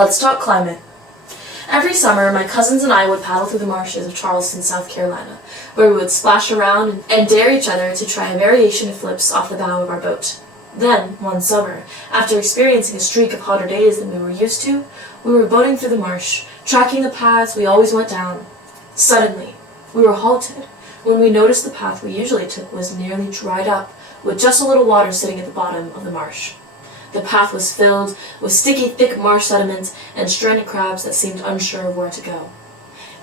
Let's talk climate. Every summer, my cousins and I would paddle through the marshes of Charleston, South Carolina, where we would splash around and dare each other to try a variation of flips off the bow of our boat. Then, one summer, after experiencing a streak of hotter days than we were used to, we were boating through the marsh, tracking the paths we always went down. Suddenly, we were halted when we noticed the path we usually took was nearly dried up, with just a little water sitting at the bottom of the marsh. The path was filled with sticky, thick marsh sediment and stranded crabs that seemed unsure of where to go.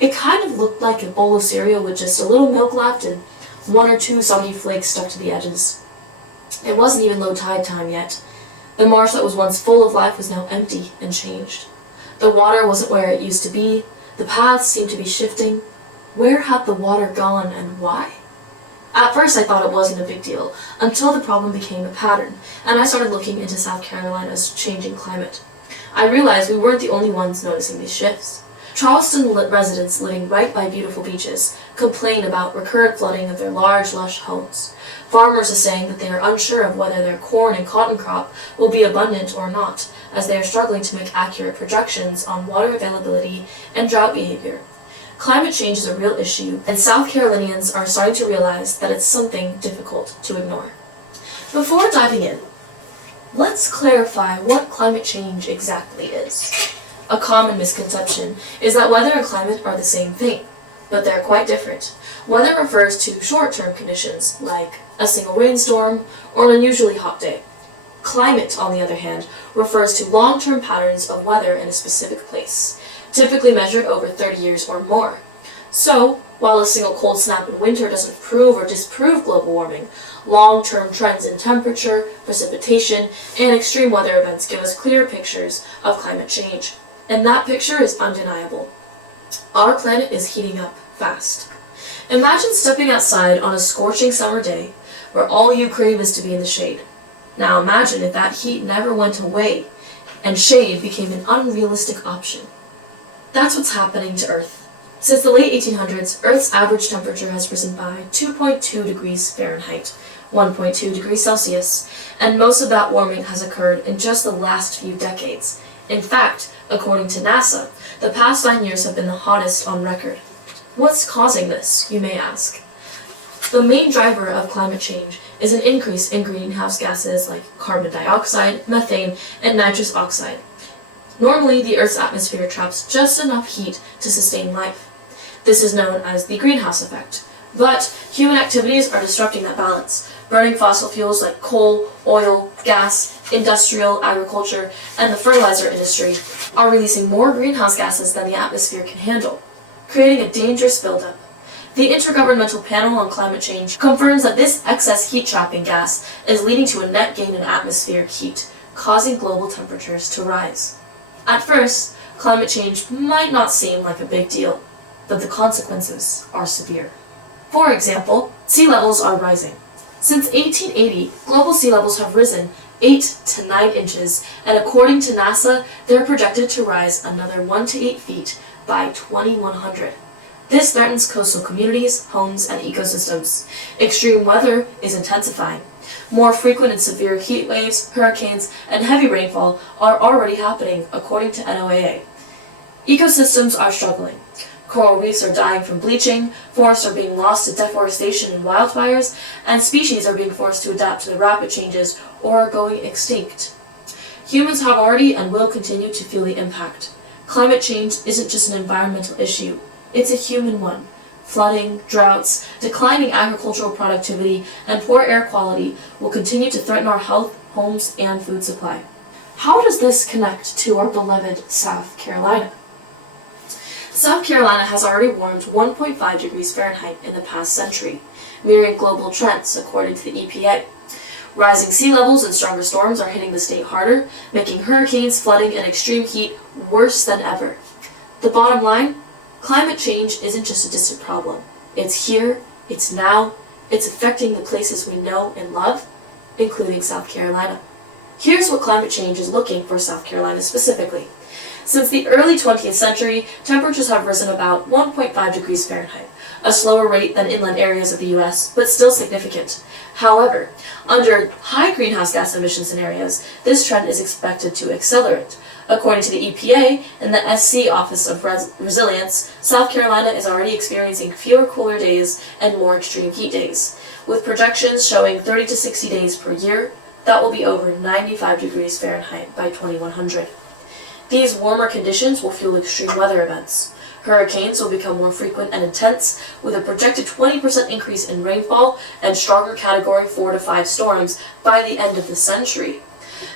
It kind of looked like a bowl of cereal with just a little milk left and one or two soggy flakes stuck to the edges. It wasn't even low tide time yet. The marsh that was once full of life was now empty and changed. The water wasn't where it used to be. The paths seemed to be shifting. Where had the water gone and why? At first I thought it wasn't a big deal, until the problem became a pattern, and I started looking into South Carolina's changing climate. I realized we weren't the only ones noticing these shifts. Charleston residents living right by beautiful beaches complain about recurrent flooding of their large, lush homes. Farmers are saying that they are unsure of whether their corn and cotton crop will be abundant or not, as they are struggling to make accurate projections on water availability and drought behavior. Climate change is a real issue, and South Carolinians are starting to realize that it's something difficult to ignore. Before diving in, let's clarify what climate change exactly is. A common misconception is that weather and climate are the same thing, but they're quite different. Weather refers to short-term conditions, like a single rainstorm or an unusually hot day. Climate, on the other hand, refers to long-term patterns of weather in a specific place, typically measured over 30 years or more. So, while a single cold snap in winter doesn't prove or disprove global warming, long-term trends in temperature, precipitation, and extreme weather events give us clear pictures of climate change. And that picture is undeniable. Our planet is heating up fast. Imagine stepping outside on a scorching summer day where all you crave is to be in the shade. Now imagine if that heat never went away and shade became an unrealistic option. That's what's happening to Earth. Since the late 1800s, Earth's average temperature has risen by 2.2 degrees Fahrenheit, 1.2 degrees Celsius, and most of that warming has occurred in just the last few decades. In fact, according to NASA, the past 9 years have been the hottest on record. What's causing this, you may ask? The main driver of climate change is an increase in greenhouse gases like carbon dioxide, methane, and nitrous oxide. Normally, the Earth's atmosphere traps just enough heat to sustain life. This is known as the greenhouse effect. But human activities are disrupting that balance. Burning fossil fuels like coal, oil, gas, industrial, agriculture, and the fertilizer industry are releasing more greenhouse gases than the atmosphere can handle, creating a dangerous buildup. The Intergovernmental Panel on Climate Change confirms that this excess heat-trapping gas is leading to a net gain in atmospheric heat, causing global temperatures to rise. At first, climate change might not seem like a big deal, but the consequences are severe. For example, sea levels are rising. Since 1880, global sea levels have risen 8 to 9 inches, and according to NASA, they're projected to rise another 1 to 8 feet by 2100. This threatens coastal communities, homes, and ecosystems. Extreme weather is intensifying. More frequent and severe heat waves, hurricanes, and heavy rainfall are already happening, according to NOAA. Ecosystems are struggling. Coral reefs are dying from bleaching, forests are being lost to deforestation and wildfires, and species are being forced to adapt to the rapid changes or are going extinct. Humans have already and will continue to feel the impact. Climate change isn't just an environmental issue, it's a human one. Flooding, droughts, declining agricultural productivity, and poor air quality will continue to threaten our health, homes, and food supply. How does this connect to our beloved South Carolina? South Carolina has already warmed 1.5 degrees Fahrenheit in the past century, mirroring global trends according to the EPA. Rising sea levels and stronger storms are hitting the state harder, making hurricanes, flooding, and extreme heat worse than ever. The bottom line? Climate change isn't just a distant problem. It's here, it's now, it's affecting the places we know and love, including South Carolina. Here's what climate change is looking for South Carolina specifically. Since the early 20th century, temperatures have risen about 1.5 degrees Fahrenheit, a slower rate than inland areas of the US, but still significant. However, under high greenhouse gas emission scenarios, this trend is expected to accelerate. According to the EPA and the SC Office of Resilience, South Carolina is already experiencing fewer cooler days and more extreme heat days, with projections showing 30 to 60 days per year that will be over 95 degrees Fahrenheit by 2100. These warmer conditions will fuel extreme weather events. Hurricanes will become more frequent and intense, with a projected 20% increase in rainfall and stronger Category 4 to 5 storms by the end of the century.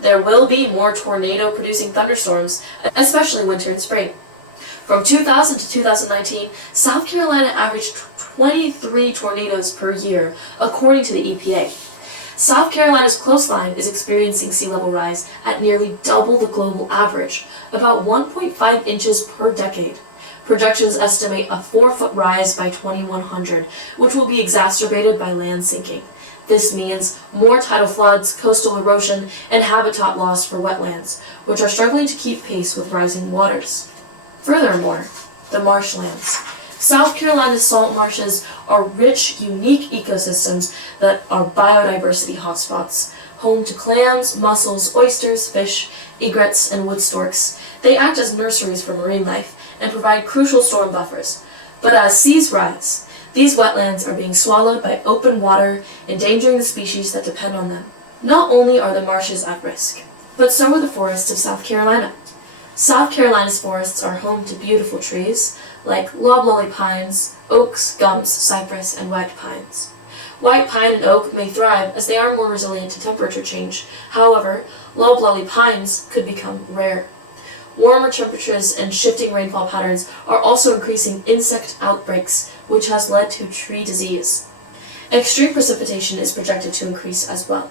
There will be more tornado-producing thunderstorms, especially winter and spring. From 2000 to 2019, South Carolina averaged 23 tornadoes per year, according to the EPA. South Carolina's coastline is experiencing sea level rise at nearly double the global average, about 1.5 inches per decade. Projections estimate a 4-foot rise by 2100, which will be exacerbated by land sinking. This means more tidal floods, coastal erosion, and habitat loss for wetlands, which are struggling to keep pace with rising waters. Furthermore, the marshlands. South Carolina's salt marshes are rich, unique ecosystems that are biodiversity hotspots, home to clams, mussels, oysters, fish, egrets, and wood storks. They act as nurseries for marine life and provide crucial storm buffers. But as seas rise, these wetlands are being swallowed by open water, endangering the species that depend on them. Not only are the marshes at risk, but so are the forests of South Carolina. South Carolina's forests are home to beautiful trees like loblolly pines, oaks, gums, cypress, and white pines. White pine and oak may thrive as they are more resilient to temperature change. However, loblolly pines could become rare. Warmer temperatures and shifting rainfall patterns are also increasing insect outbreaks, which has led to tree disease. Extreme precipitation is projected to increase as well.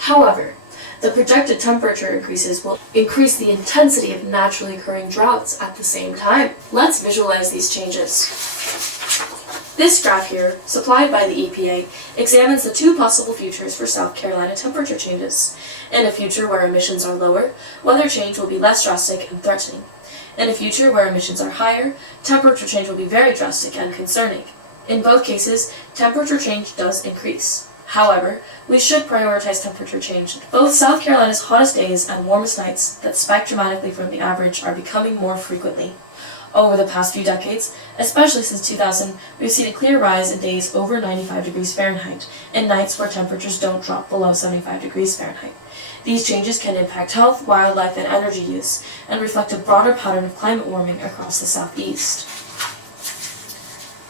However, the projected temperature increases will increase the intensity of naturally occurring droughts at the same time. Let's visualize these changes. This graph here, supplied by the EPA, examines the two possible futures for South Carolina temperature changes. In a future where emissions are lower, weather change will be less drastic and threatening. In a future where emissions are higher, temperature change will be very drastic and concerning. In both cases, temperature change does increase. However, we should prioritize temperature change. Both South Carolina's hottest days and warmest nights that spike dramatically from the average are becoming more frequently. Over the past few decades, especially since 2000, we've seen a clear rise in days over 95 degrees Fahrenheit and nights where temperatures don't drop below 75 degrees Fahrenheit. These changes can impact health, wildlife, and energy use, and reflect a broader pattern of climate warming across the southeast.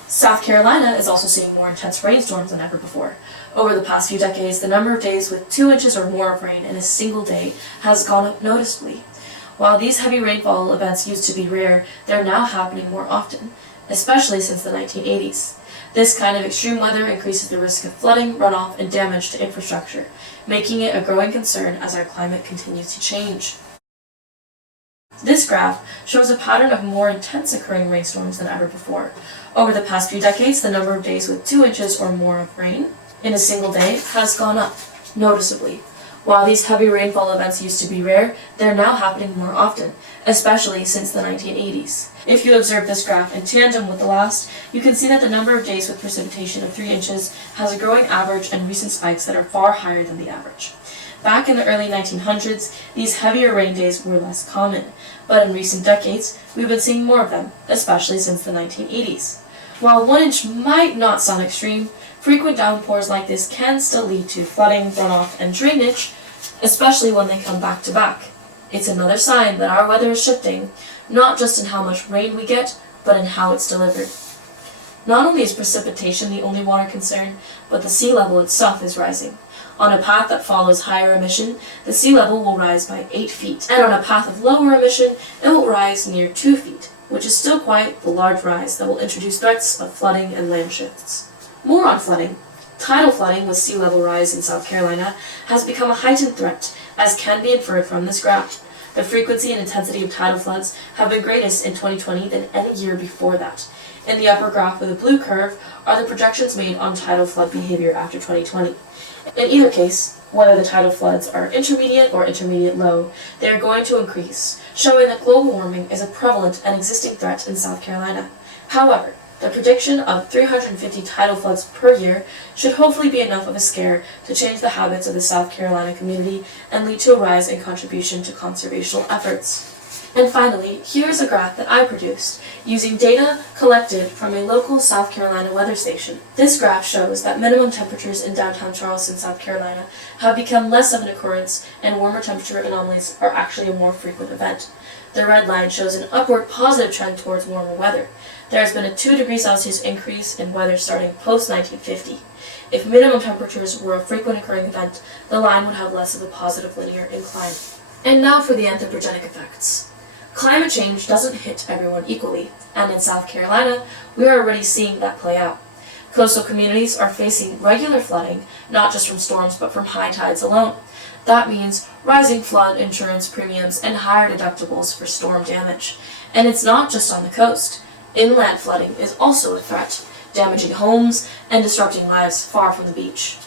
South Carolina is also seeing more intense rainstorms than ever before. Over the past few decades, the number of days with 2 inches or more of rain in a single day has gone up noticeably. While these heavy rainfall events used to be rare, they're now happening more often, especially since the 1980s. This kind of extreme weather increases the risk of flooding, runoff, and damage to infrastructure, making it a growing concern as our climate continues to change. This graph shows a pattern of more intense occurring rainstorms than ever before. Over the past few decades, the number of days with 2 inches or more of rain in a single day has gone up noticeably. While these heavy rainfall events used to be rare, they're now happening more often, especially since the 1980s. If you observe this graph in tandem with the last, you can see that the number of days with precipitation of 3 inches has a growing average and recent spikes that are far higher than the average. Back in the early 1900s, these heavier rain days were less common, but in recent decades, we've been seeing more of them, especially since the 1980s. While 1 inch might not sound extreme, frequent downpours like this can still lead to flooding, runoff, and drainage, especially when they come back to back. It's another sign that our weather is shifting, not just in how much rain we get, but in how it's delivered. Not only is precipitation the only water concern, but the sea level itself is rising. On a path that follows higher emission, the sea level will rise by 8 feet, and on a path of lower emission, it will rise near 2 feet, which is still quite the large rise that will introduce threats of flooding and land shifts. More on flooding. Tidal flooding with sea level rise in South Carolina has become a heightened threat, as can be inferred from this graph. The frequency and intensity of tidal floods have been greatest in 2020 than any year before that. In the upper graph with a blue curve are the projections made on tidal flood behavior after 2020. In either case, whether the tidal floods are intermediate or intermediate low, they are going to increase, showing that global warming is a prevalent and existing threat in South Carolina. However, The prediction of 350 tidal floods per year should hopefully be enough of a scare to change the habits of the South Carolina community and lead to a rise in contribution to conservation efforts. And finally, here's a graph that I produced using data collected from a local South Carolina weather station. This graph shows that minimum temperatures in downtown Charleston, South Carolina have become less of an occurrence and warmer temperature anomalies are actually a more frequent event. The red line shows an upward positive trend towards warmer weather. There has been a 2 degrees Celsius increase in weather starting post-1950. If minimum temperatures were a frequent occurring event, the line would have less of a positive linear incline. And now for the anthropogenic effects. Climate change doesn't hit everyone equally, and in South Carolina, we are already seeing that play out. Coastal communities are facing regular flooding, not just from storms but from high tides alone. That means rising flood insurance premiums and higher deductibles for storm damage. And it's not just on the coast. Inland flooding is also a threat, damaging homes and disrupting lives far from the beach.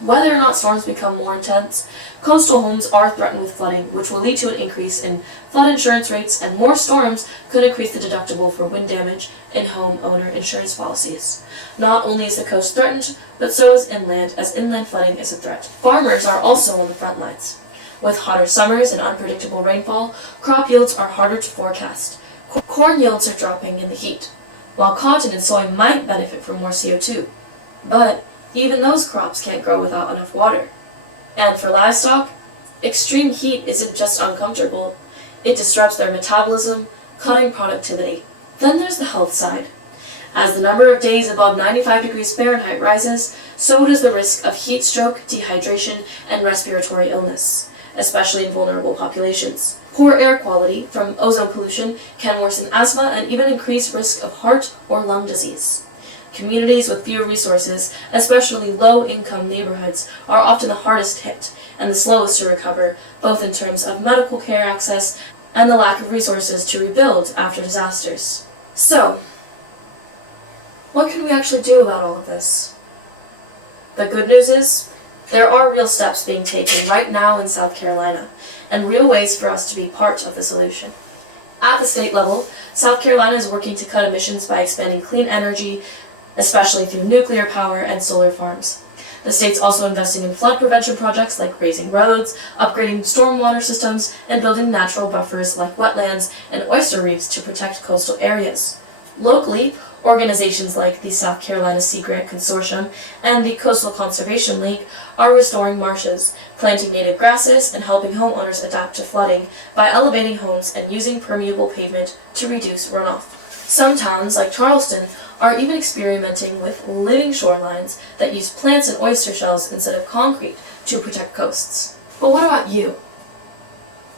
Whether or not storms become more intense, coastal homes are threatened with flooding, which will lead to an increase in flood insurance rates, and more storms could increase the deductible for wind damage in homeowner insurance policies. Not only is the coast threatened, but so is inland, as inland flooding is a threat. Farmers are also on the front lines. With hotter summers and unpredictable rainfall, crop yields are harder to forecast. Corn yields are dropping in the heat, while cotton and soy might benefit from more CO2. But even those crops can't grow without enough water. And for livestock, extreme heat isn't just uncomfortable, it disrupts their metabolism, cutting productivity. Then there's the health side. As the number of days above 95 degrees Fahrenheit rises, so does the risk of heat stroke, dehydration, and respiratory illness, especially in vulnerable populations. Poor air quality from ozone pollution can worsen asthma and even increase risk of heart or lung disease. Communities with fewer resources, especially low-income neighborhoods, are often the hardest hit and the slowest to recover, both in terms of medical care access and the lack of resources to rebuild after disasters. So, what can we actually do about all of this? The good news is, there are real steps being taken right now in South Carolina, and real ways for us to be part of the solution. At the state level, South Carolina is working to cut emissions by expanding clean energy, especially through nuclear power and solar farms. The state's also investing in flood prevention projects like raising roads, upgrading stormwater systems, and building natural buffers like wetlands and oyster reefs to protect coastal areas. Locally, organizations like the South Carolina Sea Grant Consortium and the Coastal Conservation League are restoring marshes, planting native grasses, and helping homeowners adapt to flooding by elevating homes and using permeable pavement to reduce runoff. Some towns, like Charleston, are even experimenting with living shorelines that use plants and oyster shells instead of concrete to protect coasts. But what about you?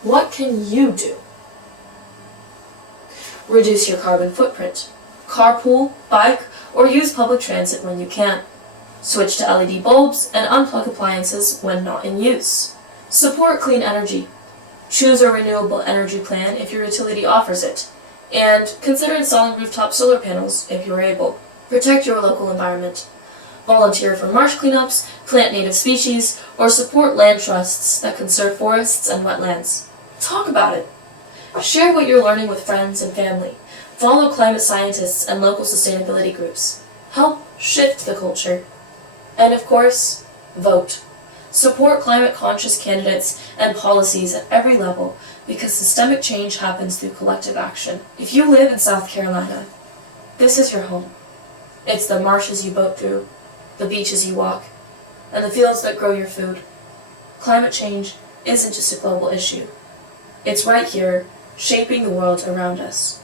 What can you do? Reduce your carbon footprint. Carpool, bike, or use public transit when you can. Switch to LED bulbs and unplug appliances when not in use. Support clean energy. Choose a renewable energy plan if your utility offers it. And consider installing rooftop solar panels if you're able. Protect your local environment. Volunteer for marsh cleanups, plant native species, or support land trusts that conserve forests and wetlands. Talk about it. Share what you're learning with friends and family. Follow climate scientists and local sustainability groups. Help shift the culture. And of course, vote. Support climate-conscious candidates and policies at every level, because systemic change happens through collective action. If you live in South Carolina, this is your home. It's the marshes you boat through, the beaches you walk, and the fields that grow your food. Climate change isn't just a global issue. It's right here, shaping the world around us.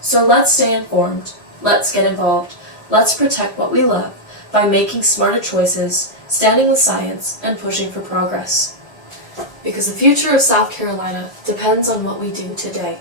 So let's stay informed, let's get involved, let's protect what we love by making smarter choices, standing with science, and pushing for progress. Because the future of South Carolina depends on what we do today.